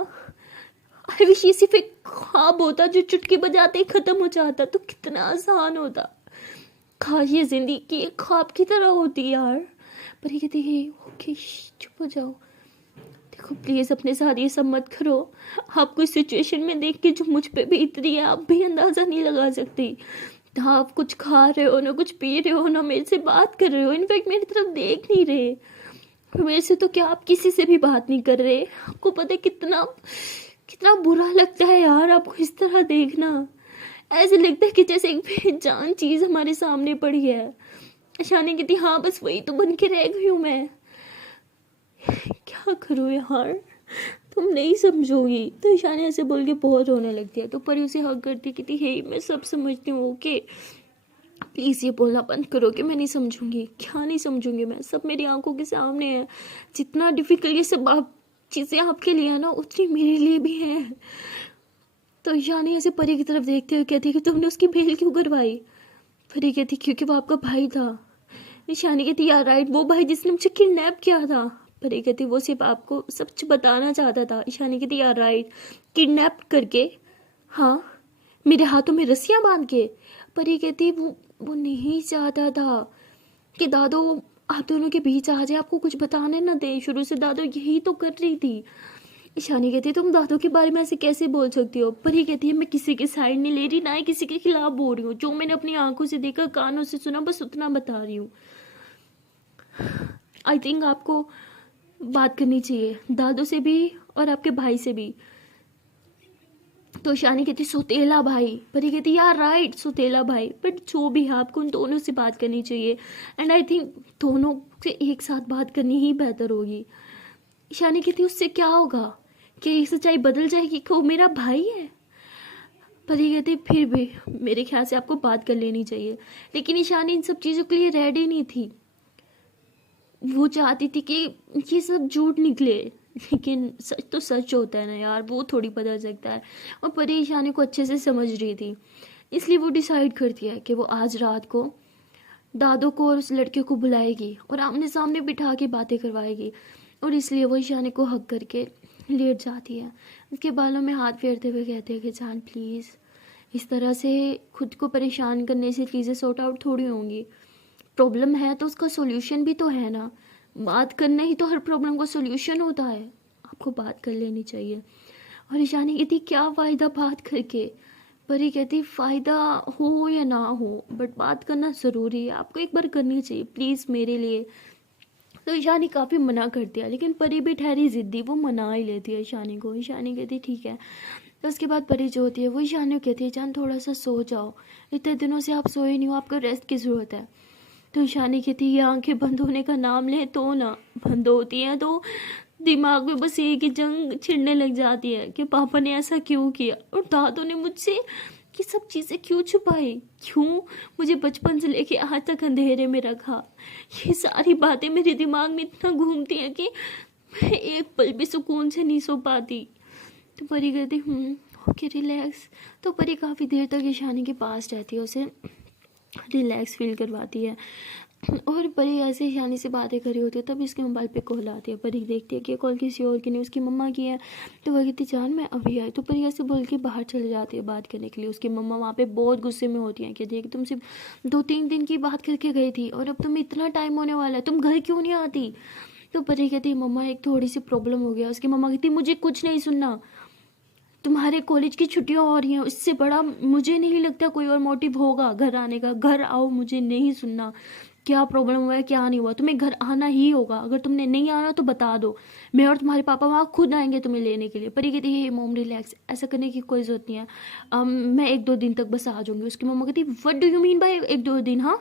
आई विश ये सिर्फ एक ख्वाब होता जो चुटकी बजाते ही खत्म हो जाता, तो कितना आसान होता। काश ये जिंदगी एक ख्वाब की तरह होती यार। पर ये कहती है ओके चुप हो जाओ। देखो प्लीज अपने साथ ये सब मत करो। आपको इस सिचुएशन में देख के जो मुझ पे भी इतनी है, आप भी अंदाजा नहीं लगा सकती। ना आप कुछ खा रहे हो, ना कुछ पी रहे हो, ना मेरे से बात कर रहे हो, इनफैक्ट मेरी तरफ देख नहीं रहे। मेरे से तो क्या आप किसी से भी बात नहीं कर रहे। आपको पता है कितना कितना बुरा लगता है यार आपको इस तरह देखना। ऐसे लगता है कि जैसे एक बेजान चीज हमारे सामने पड़ी है। ईशानी कहती हाँ बस वही तो बन के रह गई हूँ मैं, क्या करूँ यार, तुम नहीं समझोगी। तो ईशानी ऐसे बोल के बहुत रोने लगती है। तो परी उसे हक करती कहती हे मैं सब समझती हूँ ओके, प्लीज़ ये बोलना बंद करो कि मैं नहीं समझूंगी। क्या नहीं समझूंगी मैं, सब मेरी आंखों के सामने है। जितना डिफिकल्ट ये सब आप चीज़ें आपके लिए है ना, उतनी मेरे लिए भी है। तो ईशानी ऐसे परी की तरफ देखते हुए कहती कि तुमने उसकी बेल क्यों करवाई। परी कहती क्योंकि वो आपका भाई था। ईशानी कहती यार राइट, वो भाई जिसने मुझे किडनैप किया था। परी कहती वो सिर्फ आपको सच बताना चाहता था। ईशानी कहती यार राइट, किडनैप करके, हाँ मेरे हाथों में रस्सियाँ बांध के। परी कहती वो नहीं चाहता था कि दादो आप दोनों के बीच आ जाए, आपको कुछ बताने ना दे। शुरू से दादो यही तो कर रही थी। ईशानी कहती तुम दादो के बारे में ऐसे कैसे बोल सकती हो। परी कहती है मैं किसी की साइड नहीं ले रही, ना ही किसी के खिलाफ बोल रही हूँ। जो मैंने अपनी आंखों से देखा, कानों से सुना, बस उतना बता रही हूँ। आई थिंक आपको बात करनी चाहिए दादो से भी और आपके भाई से भी। तो ईशानी कहती सौतेला भाई। परी कहती यार राइट सौतेला भाई, बट जो भी है आपको उन दोनों से बात करनी चाहिए। एंड आई थिंक दोनों से एक साथ बात करनी ही बेहतर होगी। ईशानी कहती उससे क्या होगा, कि ये सच्चाई बदल जाएगी कि वो मेरा भाई है। परी कहती फिर भी मेरे ख्याल से आपको बात कर लेनी चाहिए। लेकिन ईशानी इन सब चीज़ों के लिए रेडी नहीं थी। वो चाहती थी कि ये सब झूठ निकले, लेकिन सच तो सच होता है ना यार, वो थोड़ी बदल सकता है। और परेशानी को अच्छे से समझ रही थी, इसलिए वो डिसाइड करती है कि वो आज रात को दादू को और उस लड़के को बुलाएगी और आमने सामने बिठा के बातें करवाएगी। और इसलिए वो ईशानी को हक करके लेट जाती है, उसके बालों में हाथ फेरते हुए कहती है कि जान प्लीज़, इस तरह से खुद को परेशान करने से चीज़ें सॉर्ट आउट थोड़ी होंगी। प्रॉब्लम है तो उसका सॉल्यूशन भी तो है ना, बात करना ही तो हर प्रॉब्लम का सॉल्यूशन होता है, आपको बात कर लेनी चाहिए। और ईशानी कहती क्या फ़ायदा बात करके, परी कहती फ़ायदा हो या ना हो बट बात करना ज़रूरी है, आपको एक बार करनी चाहिए प्लीज़ मेरे लिए। तो ईशानी काफ़ी मना करती है, लेकिन परी भी ठहरी ज़िद्दी, वो मना ही लेती है ईशानी को। ईशानी कहती ठीक है। तो उसके बाद परी जो होती है वो ईशानी को कहती है जान थोड़ा सा सो जाओ, इतने दिनों से आप सोए नहीं हो, आपको रेस्ट की ज़रूरत है। तो ईशानी कहती है ये आंखें बंद होने का नाम ले तो ना, बंद होती हैं तो दिमाग में बस एक ही जंग छिड़ने लग जाती है कि पापा ने ऐसा क्यों किया और दादू ने मुझसे ये सब चीज़ें क्यों छुपाई, क्यों मुझे बचपन से लेके आज तक अंधेरे में रखा। ये सारी बातें मेरे दिमाग में इतना घूमती हैं कि मैं एक पल भी सुकून से नहीं सो पाती। तो परी कहती ओके रिलैक्स। तो परी काफ़ी देर तक ईशानी के पास रहती है, उसे रिलैक्स फील करवाती है। और परी ऐसे ईशानी से बातें कर रही होती है, तब इसके मोबाइल पे कॉल आती है। परी देखती है कि कॉल किसी और की नहीं, उसकी मम्मा की है। तो वह कहती जान मैं अभी आई। तो परी ऐसे बोल के बाहर चले जाती है बात करने के लिए। उसकी मम्मा वहाँ पे बहुत गुस्से में होती हैं कि देख तुम सिर्फ 2-3 दिन की बात करके गई थी और अब तुम्हें इतना टाइम होने वाला है, तुम घर क्यों नहीं आती। तो परी कहती मम्मा एक थोड़ी सी प्रॉब्लम हो गया। उसकी मम्मा कहती मुझे कुछ नहीं सुनना, तुम्हारे कॉलेज की छुट्टियां हो रही हैं, इससे बड़ा मुझे नहीं लगता कोई और मोटिव होगा घर आने का। घर आओ, मुझे नहीं सुनना क्या प्रॉब्लम हुआ है क्या नहीं हुआ, तुम्हें घर आना ही होगा। अगर तुमने नहीं आना तो बता दो, मैं और तुम्हारे पापा वहाँ खुद आएंगे तुम्हें लेने के लिए। परी कहती है मोम रिलैक्स, ऐसा करने की कोई ज़रूरत नहीं है, मैं 1-2 दिन तक बस आ जाऊंगी। उसकी मम्मा कहती what do you mean by 1-2 दिन, हाँ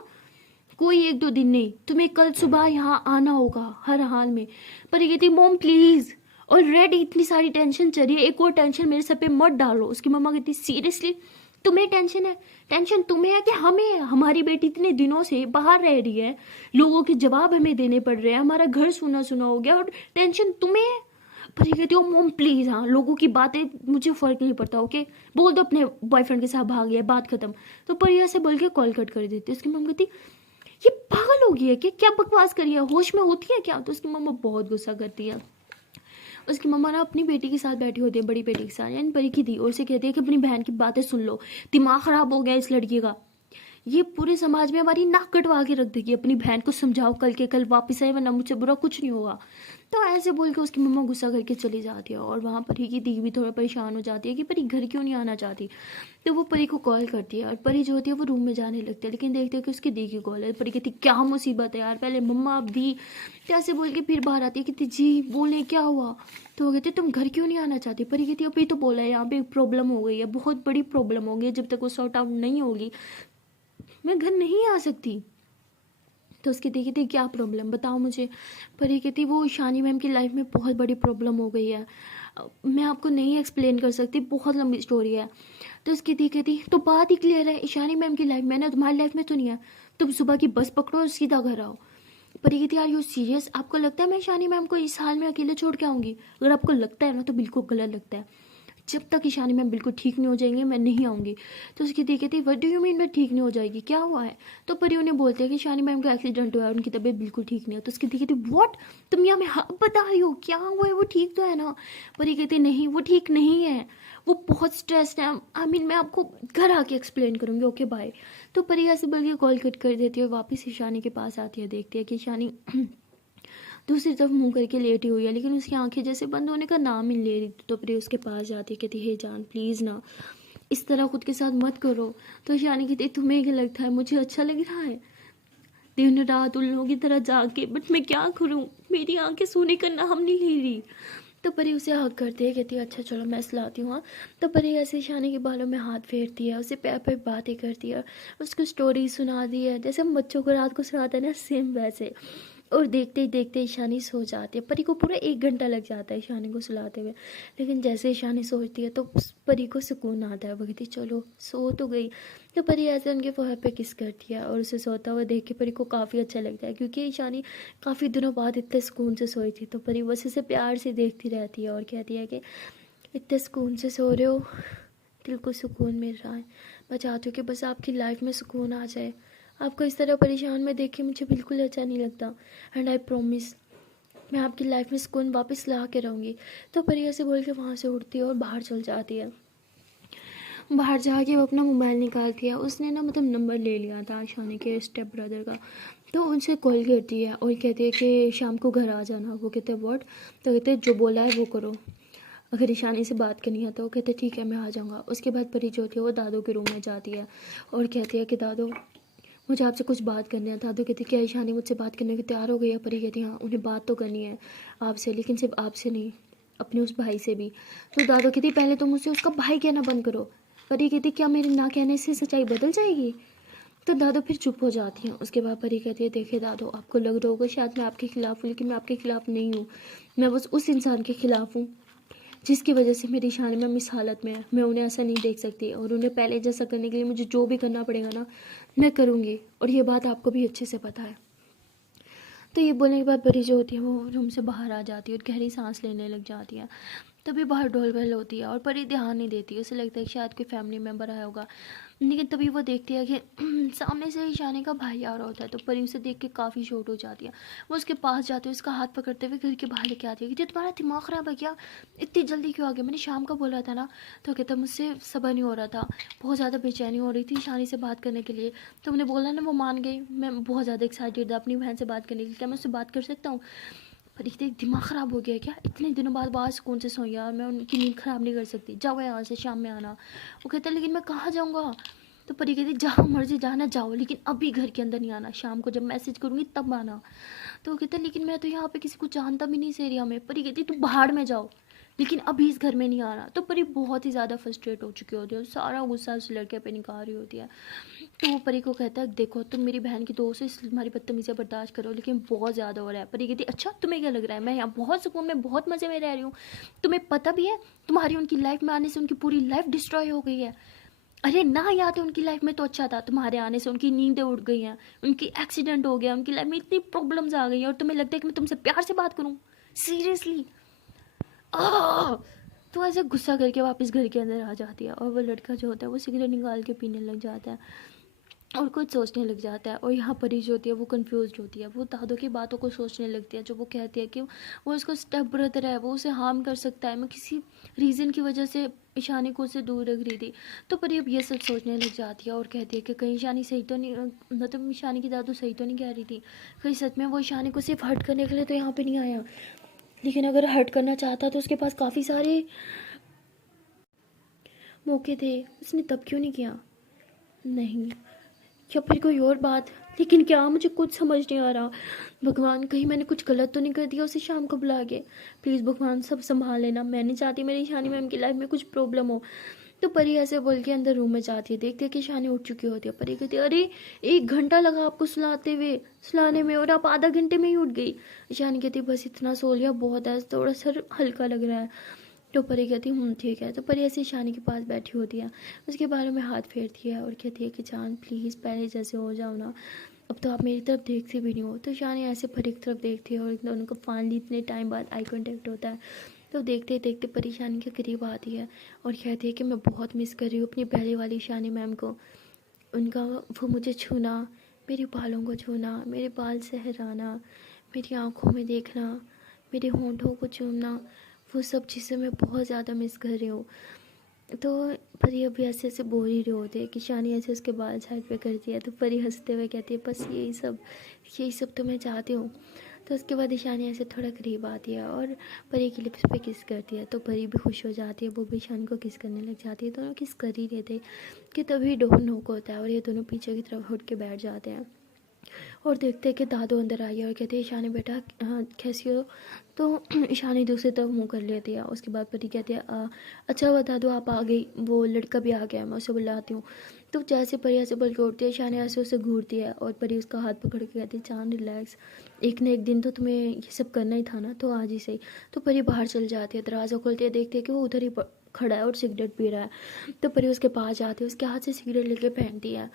कोई 1-2 दिन नहीं, तुम्हें कल सुबह यहाँ आना होगा हर हाल में। परी कहती मोम प्लीज़, ऑलरेडी इतनी सारी टेंशन चल रही है, एक और टेंशन मेरे सर पे मत डालो। उसकी मम्मा कहती सीरियसली तुम्हें टेंशन है, टेंशन तुम्हें है कि हमें है। हमारी बेटी इतने दिनों से बाहर रह रही है, लोगों के जवाब हमें देने पड़ रहे हैं, हमारा घर सुना सुना हो गया और टेंशन तुम्हें है। पर ये कहती हो मोम प्लीज, हाँ लोगों की बातें मुझे फर्क नहीं पड़ता, ओके बोल दो अपने बॉयफ्रेंड के साथ भाग गया, बात खत्म। तो परिया से बोल के कॉल कट कर देती। उसकी मम्मा कहती ये पागल हो गई है क्या बकवास करी है, होश में होती है क्या। तो उसकी मम्मा बहुत गुस्सा करती है। उसकी मम्मा ना अपनी बेटी के साथ बैठी होती है, बड़ी बेटी के साथ यानी परी की दी, और उसे कहती है कि अपनी बहन की बातें सुन लो, दिमाग खराब हो गया इस लड़की का, ये पूरे समाज में हमारी नाक कटवा के रख देगी। अपनी बहन को समझाओ कल के कल वापस आए, वरना मुझसे बुरा कुछ नहीं होगा। तो ऐसे बोल के उसकी मम्मा गुस्सा करके चली जाती है। और वहाँ परी की दी भी थोड़ा परेशान हो जाती है कि परी घर क्यों नहीं आना चाहती। तो वो परी को कॉल करती है और परी जो होती है वो रूम में जाने लगती है, लेकिन देखते हैं कि उसकी दी की कॉल है। परी कहती क्या मुसीबत है यार, पहले मम्मा अब दी, तो ऐसे बोल के फिर बाहर आती है, कहती जी बोले क्या हुआ। तो वो कहती तुम घर क्यों नहीं आना चाहती। परी कहती अभी तो बोला है यहाँ पे प्रॉब्लम हो गई है, बहुत बड़ी प्रॉब्लम हो गई है, जब तक वो सॉर्ट आउट नहीं होगी मैं घर नहीं आ सकती। तो उसकी दी कहती क्या प्रॉब्लम बताओ मुझे। पर ये कहती वो ईशानी मैम की लाइफ में बहुत बड़ी प्रॉब्लम हो गई है, मैं आपको नहीं एक्सप्लेन कर सकती, बहुत लंबी स्टोरी है। तो उसकी दी कहती तो बात ही क्लियर है, ईशानी मैम की लाइफ में ना, तुम्हारी लाइफ में तो नहीं है। तुम सुबह की बस पकड़ो और सीधा घर आओ। पर ये कहती यार यू सीरियस, आपको लगता है मैं ईशानी मैम को इस हाल में अकेले छोड़ के आऊँगी। अगर आपको लगता है ना तो बिल्कुल गलत लगता है, जब तक ईशानी मैम बिल्कुल ठीक नहीं हो जाएंगे मैं नहीं आऊँगी। तो उसकी दी कहती व्हाट डू यू मीन मैं ठीक नहीं हो जाएगी, क्या हुआ है। तो परी उन्हें बोलते हैं कि ईशानी मैम का एक्सीडेंट हुआ है, उनकी तबीयत बिल्कुल ठीक नहीं है। तो उसकी दी कहती व्हाट, तुम यहाँ में हाँ बता रही हो, क्या हुआ है, वो ठीक तो है ना। परी कहती नहीं वो ठीक नहीं है, वो बहुत स्ट्रेस्ड है, आई मीन मैं आपको घर आके एक्सप्लेन करूँगी, ओके बाय। तो परी ऐसे बोल के कॉल कट कर देती है और वापस ईशानी के पास आती है, देखती है कि ईशानी दूसरी तरफ मुंह करके लेटी हुई है, लेकिन उसकी आंखें जैसे बंद होने का नाम ही नहीं ले रही। तो प्रिय उसके पास जाती है, कहती हे जान प्लीज़ ना इस तरह खुद के साथ मत करो। तो ईशानी कहती तुम्हें क्या लगता है मुझे अच्छा लग रहा है दिन रात उन लोगों की तरह जाके, बट मैं क्या करूँ, मेरी आंखें सोने का नाम नहीं ले रही। तो परी उसे हक करती है, कहती है अच्छा चलो मैं सुलाती हूँ। तो परी ऐसे ईशानी के बालों में हाथ फेरती है, उसे पैर पे बातें करती है, उसको स्टोरी सुना दी है जैसे हम बच्चों को रात को सुनाते हैं ना, सेम वैसे। और देखते ही देखते ईशानी सो जाती है। परी को पूरा 1 घंटा लग जाता है ईशानी को सुलाते हुए, लेकिन जैसे ईशानी सोचती है तो परी को सुकून आता है। वो कहती चलो सो तो गई। तो परी ऐसे उनके फोहर पे किस करती है और उसे सोता हुआ देख के परी को काफ़ी अच्छा लगता है, क्योंकि ईशानी काफ़ी दिनों बाद इतने सुकून से सोई थी। तो परी बस इसे प्यार से देखती रहती है और कहती है कि इतने सुकून से सो रहे हो, दिल को सुकून मिल रहा है। मैं चाहती हूँ कि बस आपकी लाइफ में सुकून आ जाए। आपको इस तरह परेशान में देख के मुझे बिल्कुल अच्छा नहीं लगता, एंड आई प्रॉमिस मैं आपकी लाइफ में सुकून वापस ला के रहूँगी। तो परी ऐसे बोल के वहाँ से उठती है और बाहर चल जाती है। बाहर जाके वो अपना मोबाइल निकालती है। उसने ना मतलब नंबर ले लिया था ईशानी के स्टेप ब्रदर का। तो उनसे कॉल करती है और कहती है कि शाम को घर आ जाना। वो कहते हैं व्हाट? तो कहते हैं जो बोला है वो करो, अगर ईशानी से बात करनी है तो। कहते ठीक है मैं आ जाऊँगा। उसके बाद परी जो होती है वो दादू के रूम में जाती है और कहती है कि दादू मुझे आपसे कुछ बात करनी है। दादू कहती क्या ईशानी मुझसे बात करने को तैयार हो गई है? परी कहती हाँ उन्हें बात तो करनी है आपसे, लेकिन सिर्फ आपसे नहीं, अपने उस भाई से भी। तो दादू कहती पहले तो मुझसे उसका भाई कहना बंद करो। परी कहती क्या मेरे ना कहने से सच्चाई बदल जाएगी? तो दादू फिर चुप हो जाती हैं। उसके बाद परी कहती है देखिए दादू आपको लग रहा होगा शायद मैं आपके खिलाफ हूँ, लेकिन मैं आपके खिलाफ नहीं हूँ। मैं बस उस इंसान के खिलाफ हूँ जिसकी वजह से मेरी शानी मैम इस हालत में है। मैं उन्हें ऐसा नहीं देख सकती और उन्हें पहले जैसा करने के लिए मुझे जो भी करना पड़ेगा ना मैं करूँगी, और ये बात आपको भी अच्छे से पता है। तो ये बोलने के बाद परी जो होती है वो रूम से बाहर आ जाती है और गहरी सांस लेने लग जाती है। तभी बाहर डोल बेल होती है और परी ध्यान नहीं देती। उसे लगता है कि शायद कोई फैमिली मेम्बर आया होगा, लेकिन तभी वो देखती है कि सामने से ईशानी का भाई आ रहा होता है। तो परी उसे देख के काफ़ी शॉक हो जाती है। वो उसके पास जाती है, उसका हाथ पकड़ते हुए घर के बाहर लेके आती है कि तुम्हारा दिमाग ख़राब है क्या? इतनी जल्दी क्यों आ गया? मैंने शाम का बोला था ना। तो कहता मुझसे सब्र नहीं हो रहा था, बहुत ज़्यादा बेचैनी हो रही थी ईशानी से बात करने के लिए। तुमने बोला ना वो मान गई, मैं बहुत ज़्यादा एक्साइटेड था अपनी बहन से बात करने के लिए, क्या मैं उससे बात कर सकता हूँ? पर एक दिमाग ख़राब हो गया क्या? इतने दिनों बाद बाहर सुकून से सोई यार, मैं उनकी नींद ख़राब नहीं कर सकती। जाओ यहाँ से, शाम में आना। वो कहता लेकिन मैं कहाँ जाऊँगा? तो परी कहती जहाँ मर्जी जाना जाओ, लेकिन अभी घर के अंदर नहीं आना, शाम को जब मैसेज करूँगी तब आना। तो वो कहता लेकिन मैं तो यहाँ पे किसी को जानता भी नहीं इस एरिया में। परी कहती तुम बाहर में जाओ, लेकिन अभी इस घर में नहीं आना। तो परी बहुत ही ज़्यादा फ्रस्ट्रेट हो चुकी होती है और सारा गुस्सा उस लड़के पे निकाल रही होती है। तो वो परी को कहता है देखो तुम मेरी बहन की दोस्त हो, इसलिए तुम्हारी बदतमीज़ी बर्दाश्त करो, लेकिन बहुत ज़्यादा हो रहा है। परी कहती अच्छा तुम्हें क्या लग रहा है मैं यहाँ बहुत सुकून में बहुत मज़े में रह रही हूँ? तुम्हें पता भी है तुम्हारी उनकी लाइफ में आने से उनकी पूरी लाइफ डिस्ट्रॉय हो गई है। अरे ना याद है उनकी लाइफ में तो अच्छा था, तुम्हारे आने से उनकी नींदें उड़ गई हैं, उनकी एक्सीडेंट हो गया, उनकी लाइफ में इतनी प्रॉब्लम्स आ गई हैं, और तुम्हें लगता है कि मैं तुमसे प्यार से बात करूँ? सीरियसली? तो ऐसे गुस्सा करके वापस घर के अंदर आ जाती है और वो लड़का जो होता है वो सिगरेट निकाल के पीने लग जाता है और कुछ सोचने लग जाता है। और यहाँ परी जो होती है वो कंफ्यूज होती है। वो दादू की बातों को सोचने लगती है, जो वो कहती है कि वो उसका स्टेप ब्रदर है, वो उसे हार्म कर सकता है, मैं किसी रीज़न की वजह से ईशानी को उससे दूर रख रही थी। तो परी अब ये सब सोचने लग जाती है और कहती है कि कहीं ईशानी सही तो नहीं, मतलब ईशानी की दादू सही तो नहीं कह रही थी, कहीं सच में वो ईशानी को सिर्फ हर्ट करने के लिए तो यहाँ पे नहीं आया। लेकिन अगर हर्ट करना चाहता तो उसके पास काफ़ी सारे मौके थे, उसने तब क्यों नहीं किया? नहीं, या फिर कोई और बात? लेकिन क्या, मुझे कुछ समझ नहीं आ रहा। भगवान कहीं मैंने कुछ गलत तो नहीं कर दिया उसे शाम को बुला के? प्लीज़ भगवान सब संभाल लेना, मैं नहीं चाहती मेरी ईशानी मैम की लाइफ में कुछ प्रॉब्लम हो। तो परी ऐसे बोल के अंदर रूम में जाती है, देखते कि ईशानी उठ चुकी होती है। परी कहती है अरे 1 घंटा लगा आपको सुलाने में और आप आधा घंटे में ही उठ गई। ईशानी कहती बस इतना सो लिया बहुत है, थोड़ा सर हल्का लग रहा है। तो परी कहती ठीक है। तो परी ऐसे ईशानी के पास बैठी होती है, उसके बारे में हाथ फेरती है और कहती है कि जान प्लीज़ पहले जैसे हो जाओ ना, अब तो आप मेरी तरफ देखते भी नहीं हो। तो ईशानी ऐसे परी की तरफ देखती है और दोनों का फाइनली इतने टाइम बाद आई कांटेक्ट होता है। तो देखते देखते परी ईशानी के करीब आती है और कहती है कि मैं बहुत मिस कर रही हूँ अपनी पहले वाली ईशानी मैम को। उनका वो मुझे छूना, मेरे बालों को छूना, मेरे बाल सहराना, मेरी आँखों में देखना, मेरे होंठों को चूमना, वो सब चीज़ें मैं बहुत ज़्यादा मिस कर रही हूँ। तो परी अभी ऐसे ऐसे बोल ही रहे होते हैं कि शानी ऐसे उसके बाल साइड पे करती है। तो परी हंसते हुए कहती है बस यही सब तो मैं चाहती हूँ। तो उसके बाद ईशानी ऐसे थोड़ा करीब आती है और परी की लिप्स पे किस करती है। तो परी भी खुश हो जाती है, वो भी ईशानी को किस करने लग जाती है। दोनों किस कर ही रहे थे कि तभी डोर नॉक होता है और ये दोनों पीछे की तरफ उठ के बैठ जाते हैं। और देखते कि दादू अंदर आई है और कहती है ईशानी बेटा हाँ कैसी हो। तो ईशानी दूसरी तरफ मुंह कर लेती है। उसके बाद परी कहती है अच्छा हुआ दादू आप आ गई, वो लड़का भी आ गया, मैं उसे बुलाती हूँ। तो जैसे परी ऐसे बल के उठती है, ईशानी ऐसे उसे घूरती है और परी उसका हाथ पकड़ के कहती है चांद रिलैक्स, एक न एक दिन तो तुम्हें ये सब करना ही था ना, तो आज ही सही। तो परी बाहर चल जाती है, दरवाज़ा खोलती है, देखती है कि वो उधर ही खड़ा है और सिगरेट पी रहा है। तो परी उसके पास जाती है, उसके हाथ से सिगरेट लेके पहनती है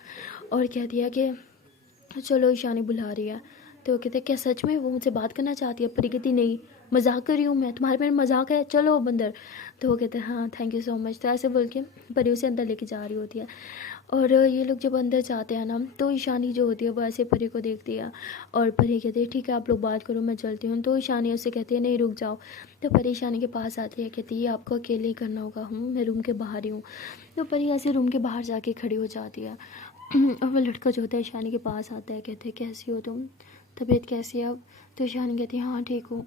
और कहती है कि चलो ईशानी बुला रही है। तो वो कहते क्या सच में वो मुझसे बात करना चाहती है। परी कहती नहीं मजाक कर रही हूँ मैं, तुम्हारे मेरे मजाक है, चलो अब अंदर। तो वो कहते हैं हाँ थैंक यू सो मच। तो ऐसे बोल के परी उसे अंदर लेके जा रही होती है। और ये लोग जब अंदर जाते हैं ना तो ईशानी जो होती है वो ऐसे परी को देखती है और परी कहती है ठीक है आप लोग बात करो मैं चलती हूँ। तो ईशानी उससे कहती है नहीं रुक जाओ। तो परी ईशानी के पास आती है, कहती है आपको अकेले ही करना होगा, मैं रूम के बाहर ही हूँ। तो परी ऐसे रूम के बाहर जाके खड़ी हो जाती है। और वो लड़का जो होता है ईशानी के पास आता है, कहते हैं कैसी हो तुम, तबीयत कैसी है अब। तो ईशानी कहती है हाँ ठीक हूँ।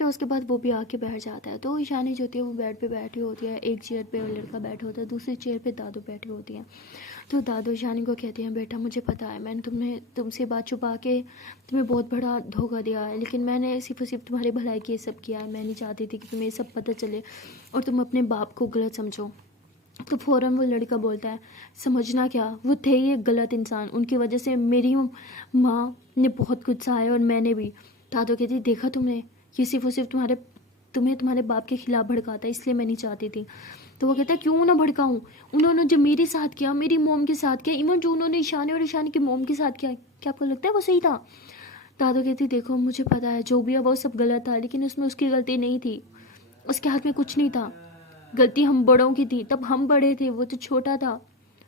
तो उसके बाद वो भी आके बैठ जाता है। तो ईशानी जो होती है वो बेड पे बैठी होती है, एक चेयर पे वो लड़का बैठा होता है, दूसरी चेयर पे दादू बैठी होती है। तो दादू ईशानी को कहती हैं बेटा मुझे पता है मैंने तुमसे बात छुपा के तुम्हें बहुत बड़ा धोखा दिया है, लेकिन मैंने सिर्फ और सिर्फ तुम्हारी भलाई के सब किया है, मैं नहीं चाहती थी कि तुम्हें ये सब पता चले और तुम अपने बाप को गलत समझो। तो फ़ौरन वो लड़का बोलता है समझना क्या, वो थे ही एक गलत इंसान, उनकी वजह से मेरी माँ ने बहुत कुछ सहा और मैंने भी। दादू कहती देखा तुमने, ये सिर्फ और सिर्फ तुम्हें तुम्हारे बाप के खिलाफ भड़काता है, इसलिए मैं नहीं चाहती थी। तो वो कहता है क्यों ना भड़काऊँ, उन्होंने जो मेरे साथ किया, मेरी मोम के साथ किया, इवन जो उन्होंने ईशानी और ईशानी की मोम के साथ किया, क्या आपको लगता है वो सही था। दादू कहती देखो मुझे पता है जो भी है वो सब गलत था, लेकिन उसमें उसकी गलती नहीं थी, उसके हाथ में कुछ नहीं था, गलती हम बड़ों की थी, तब हम बड़े थे वो तो छोटा था,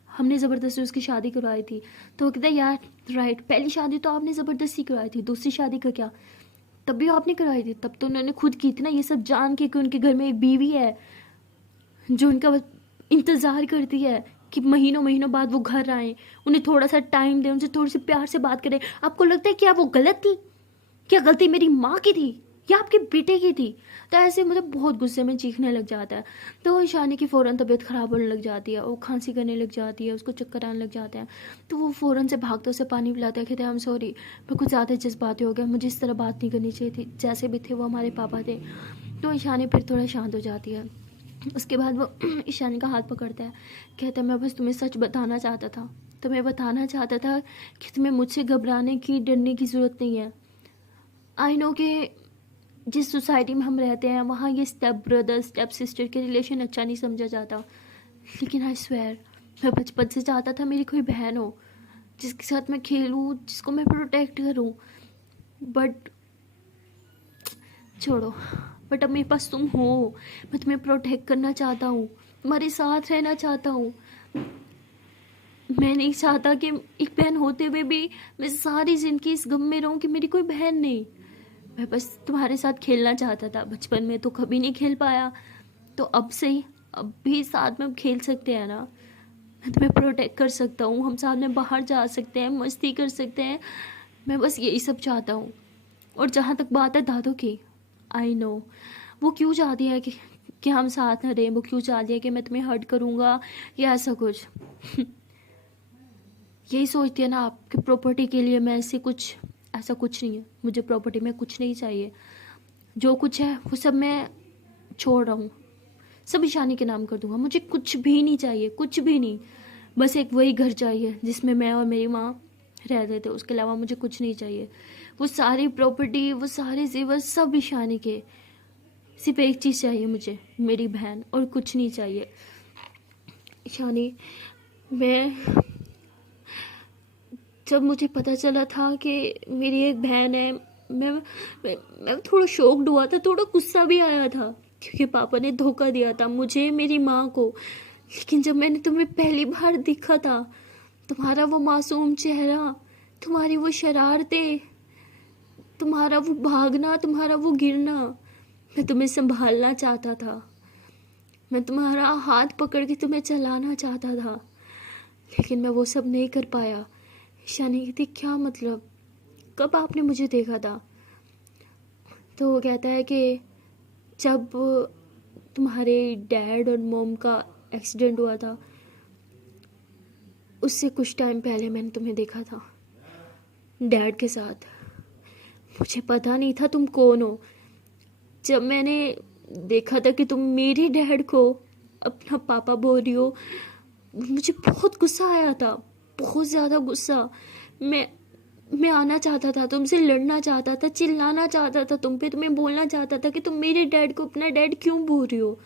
हमने ज़बरदस्ती उसकी शादी करवाई थी। तो वो कहता है यार राइट, पहली शादी तो आपने ज़बरदस्ती करवाई थी, दूसरी शादी का क्या, तब भी आपने कराई थी, तब तो उन्होंने खुद की थी ना, ये सब जान के कि उनके घर में एक बीवी है जो उनका इंतज़ार करती है कि महीनों महीनों बाद वो घर आए, उन्हें थोड़ा सा टाइम दें, उनसे थोड़ी सी प्यार से बात करें। आपको लगता है क्या वो गलत थी, क्या गलती मेरी माँ की थी या आपके बेटे की थी। तो ऐसे मतलब बहुत गुस्से में चीखने लग जाता है। तो ईशानी की फ़ौरन तबीयत ख़राब होने लग जाती है, वो खांसी करने लग जाती है, उसको चक्कर आने लग जाते हैं। तो वो फ़ौरन से भागते उसे पानी पिलाता है, कहते हैं आई एम सॉरी मैं कुछ ज़्यादा जज्बाती हो गया, मुझे इस तरह बात नहीं करनी चाहिए थी, जैसे भी थे वो हमारे पापा थे। तो ईशानी फिर थोड़ा शांत हो जाती है। उसके बाद वो ईशानी का हाथ पकड़ता है, कहता है मैं बस तुम्हें सच बताना चाहता था, तुम्हें बताना चाहता था कि तुम्हें मुझसे घबराने की डरने की ज़रूरत नहीं है। आई नो कि जिस सोसाइटी में हम रहते हैं वहाँ ये स्टेप ब्रदर स्टेप सिस्टर के रिलेशन अच्छा नहीं समझा जाता, लेकिन आई स्वेयर मैं बचपन से चाहता था मेरी कोई बहन हो जिसके साथ मैं खेलूँ, जिसको मैं प्रोटेक्ट करूँ। बट छोड़ो, बट अब मेरे पास तुम हो, मैं तुम्हें प्रोटेक्ट करना चाहता हूँ, तुम्हारे साथ रहना चाहता हूँ। मैं नहीं चाहता कि एक बहन होते हुए भी मैं सारी ज़िंदगी इस गम में रहूँ कि मेरी कोई बहन नहीं। मैं बस तुम्हारे साथ खेलना चाहता था, बचपन में तो कभी नहीं खेल पाया, तो अब से ही अब भी साथ में खेल सकते हैं ना, मैं तुम्हें प्रोटेक्ट कर सकता हूँ, हम साथ में बाहर जा सकते हैं, मस्ती कर सकते हैं, मैं बस यही सब चाहता हूँ। और जहाँ तक बात है दादू की, आई नो वो क्यों चाहती है कि हम साथ न रहें, वो क्यों चाहती है कि मैं तुम्हें हर्ट करूँगा या ऐसा कुछ। यही सोचती है ना आपकी प्रॉपर्टी के लिए मैं ऐसा कुछ नहीं है, मुझे प्रॉपर्टी में कुछ नहीं चाहिए, जो कुछ है वो सब मैं छोड़ रहा हूँ, सब ईशानी के नाम कर दूंगा, मुझे कुछ भी नहीं चाहिए, कुछ भी नहीं, बस एक वही घर चाहिए जिसमें मैं और मेरी माँ रहते थे, उसके अलावा मुझे कुछ नहीं चाहिए। वो सारी प्रॉपर्टी वो सारे जेवर सब ईशानी के, सिर्फ एक चीज़ चाहिए मुझे, मेरी बहन, और कुछ नहीं चाहिए। ईशानी मैं जब मुझे पता चला था कि मेरी एक बहन है, मैं थोड़ा शॉक्ड हुआ था, थोड़ा गुस्सा भी आया था क्योंकि पापा ने धोखा दिया था मुझे, मेरी माँ को। लेकिन जब मैंने तुम्हें पहली बार देखा था, तुम्हारा वो मासूम चेहरा, तुम्हारी वो शरारतें, तुम्हारा वो भागना, तुम्हारा वो गिरना, मैं तुम्हें संभालना चाहता था, मैं तुम्हारा हाथ पकड़ के तुम्हें चलाना चाहता था, लेकिन मैं वो सब नहीं कर पाया। ईशानी कहती क्या मतलब, कब आपने मुझे देखा था। तो वो कहता है कि जब तुम्हारे डैड और मॉम का एक्सीडेंट हुआ था उससे कुछ टाइम पहले मैंने तुम्हें देखा था। डैड के साथ। मुझे पता नहीं था तुम कौन हो। जब मैंने देखा था कि तुम मेरे डैड को अपना पापा बोल रही हो, मुझे बहुत गुस्सा आया था, बहुत ज़्यादा गुस्सा। मैं आना चाहता था, तुमसे लड़ना चाहता था, चिल्लाना चाहता था तुम पे, तुम्हें बोलना चाहता था कि तुम मेरे डैड को अपना डैड क्यों बोल रही हो।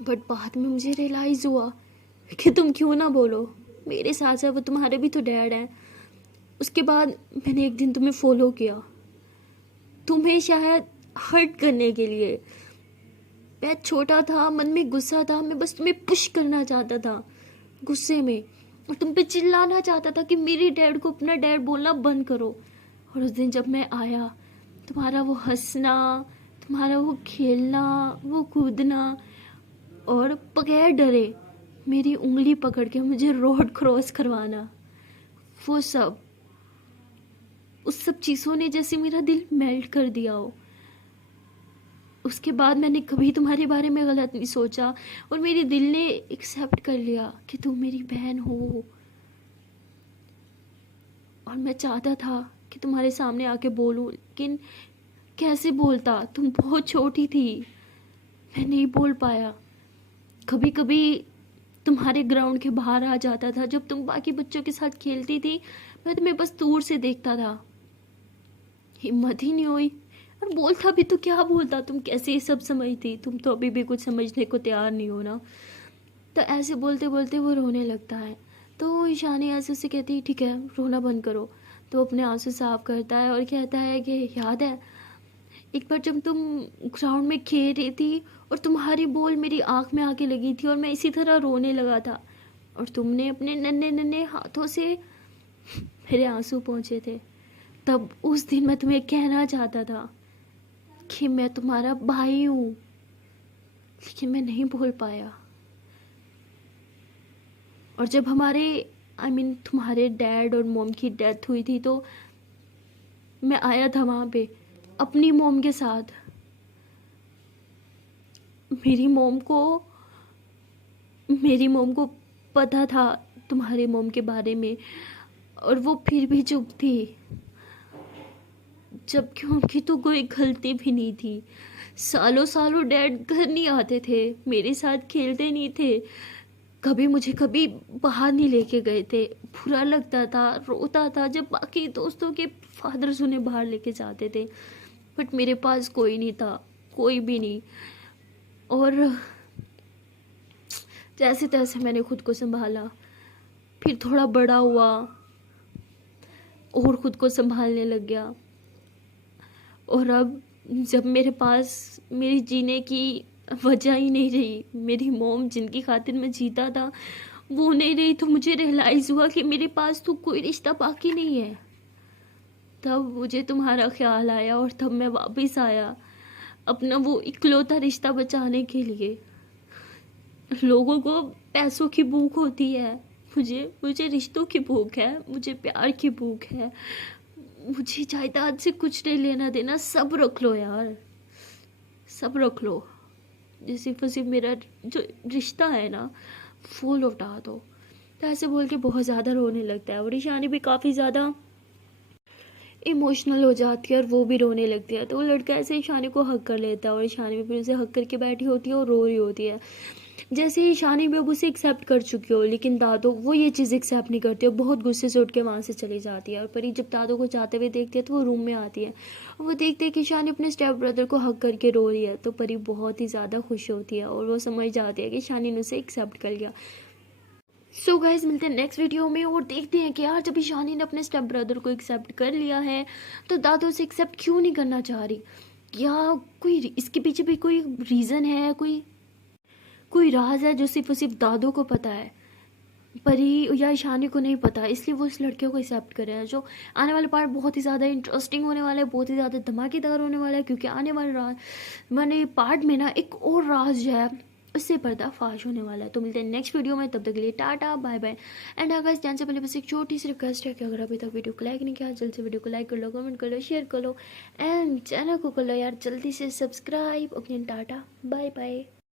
बट बाद में मुझे रियलाइज़ हुआ कि तुम क्यों ना बोलो, मेरे साथ साथ वो तुम्हारे भी तो डैड हैं। उसके बाद मैंने एक दिन तुम्हें फॉलो किया, तुम्हें शायद हर्ट करने के लिए। मैं छोटा था, मन में गुस्सा था, मैं बस तुम्हें पुश करना चाहता था गुस्से में, और तुम पे चिल्लाना चाहता था कि मेरे डैड को अपना डैड बोलना बंद करो। और उस दिन जब मैं आया, तुम्हारा वो हंसना, तुम्हारा वो खेलना, वो कूदना, और बगैर डरे मेरी उंगली पकड़ के मुझे रोड क्रॉस करवाना, वो सब, उस सब चीज़ों ने जैसे मेरा दिल मेल्ट कर दिया हो। उसके बाद मैंने कभी तुम्हारे बारे में गलत नहीं सोचा, और मेरे दिल ने एक्सेप्ट कर लिया कि तुम मेरी बहन हो। और मैं चाहता था कि तुम्हारे सामने आके बोलूं, लेकिन कैसे बोलता, तुम बहुत छोटी थी, मैं नहीं बोल पाया। कभी कभी तुम्हारे ग्राउंड के बाहर आ जाता था, जब तुम बाकी बच्चों के साथ खेलती थी, मैं तुम्हें बस दूर से देखता था, हिम्मत ही नहीं हुई। और बोलता भी तो क्या बोलता, तुम कैसे ये सब समझती, तुम तो अभी भी कुछ समझने को तैयार नहीं हो ना। तो ऐसे बोलते बोलते वो रोने लगता है, तो ईशानी ऐसे उसे कहती है ठीक है रोना बंद करो। तो अपने आंसू साफ करता है और कहता है कि याद है एक बार जब तुम ग्राउंड में खेल रही थी और तुम्हारी बॉल मेरी आँख में आके लगी थी और मैं इसी तरह रोने लगा था, और तुमने अपने नन्हे नन्हे हाथों से मेरे आंसू पहुँचे थे। तब उस दिन मैं तुम्हें कहना चाहता था कि मैं तुम्हारा भाई हूँ, लेकिन मैं नहीं बोल पाया। और जब हमारे तुम्हारे डैड और मॉम की डेथ हुई थी, तो मैं आया था वहाँ पे अपनी मॉम के साथ। मेरी मॉम को पता था तुम्हारे मॉम के बारे में, और वो फिर भी चुप थी, जबकि उनकी तो कोई गलती भी नहीं थी। सालों सालों डैड घर नहीं आते थे, मेरे साथ खेलते नहीं थे, कभी बाहर नहीं लेके गए थे। बुरा लगता था, रोता था जब बाकी दोस्तों के फादर्स उन्हें बाहर लेके जाते थे, बट मेरे पास कोई नहीं था, कोई भी नहीं। और जैसे तैसे मैंने खुद को संभाला, फिर थोड़ा बड़ा हुआ और खुद को संभालने लग गया। और अब जब मेरे पास मेरी जीने की वजह ही नहीं रही, मेरी मॉम जिनकी खातिर मैं जीता था वो नहीं रही, तो मुझे रियलाइज़ हुआ कि मेरे पास तो कोई रिश्ता बाकी नहीं है। तब मुझे तुम्हारा ख्याल आया और तब मैं वापस आया अपना वो इकलौता रिश्ता बचाने के लिए। लोगों को पैसों की भूख होती है, मुझे रिश्तों की भूख है, मुझे प्यार की भूख है। मुझे जायदाद से कुछ नहीं लेना देना, सब रख लो यार, सब रख लो, सिर्फ मेरा जो रिश्ता है ना वो लौटा दो। तो ऐसे बोल के बहुत ज़्यादा रोने लगता है, और ईशानी भी काफ़ी ज़्यादा इमोशनल हो जाती है और वो भी रोने लगती है। तो वो लड़का ऐसे ईशानी को हक कर लेता है और ईशानी भी फिर उसे हक करके बैठी होती है और रो रही होती है। जैसे ईशानी भी अब उसे एक्सेप्ट कर चुकी हो, लेकिन दादो वो ये चीज़ एक्सेप्ट नहीं करती और बहुत गुस्से से उठ के वहाँ से चली जाती है। और परी जब दादो को जाते हुए देखती है तो वो रूम में आती है और वो देखते हैं कि ईशानी अपने स्टेप ब्रदर को हक करके रो रही है, तो परी बहुत ही ज़्यादा खुश होती है और वो समझ जाती है कि ईशानी ने उसे एक्सेप्ट कर लिया। सो गाइज मिलते हैं नेक्स्ट वीडियो में और देखते हैं कि यार जब ईशानी ने अपने स्टेप ब्रदर को एक्सेप्ट कर लिया है तो दादो से एक्सेप्ट क्यों नहीं करना चाह रही, या कोई इसके पीछे भी कोई रीज़न है, कोई राज है जो सिर्फ और सिर्फ दादो को पता है, परी या ईशानी को नहीं पता, इसलिए वो इस लड़के को एक्सेप्ट कर रहे हैं। जो आने वाला पार्ट बहुत ही ज़्यादा इंटरेस्टिंग होने वाला है, बहुत ही ज़्यादा धमाकेदार होने वाला है, क्योंकि आने वाले पार्ट में ना एक और राज जो है उससे पर्दाफाश होने वाला है। तो मिलते हैं नेक्स्ट वीडियो में, तब तक के लिए टाटा बाय बाय। एंड अगर जान से पहले बस एक छोटी सी रिक्वेस्ट है कि अगर अभी तक वीडियो को लाइक नहीं किया, जल्द से वीडियो को लाइक कर लो, कमेंट कर लो, शेयर कर लो, एंड चैनल को कर लो यार जल्दी से subscribe. Okay tata bye bye.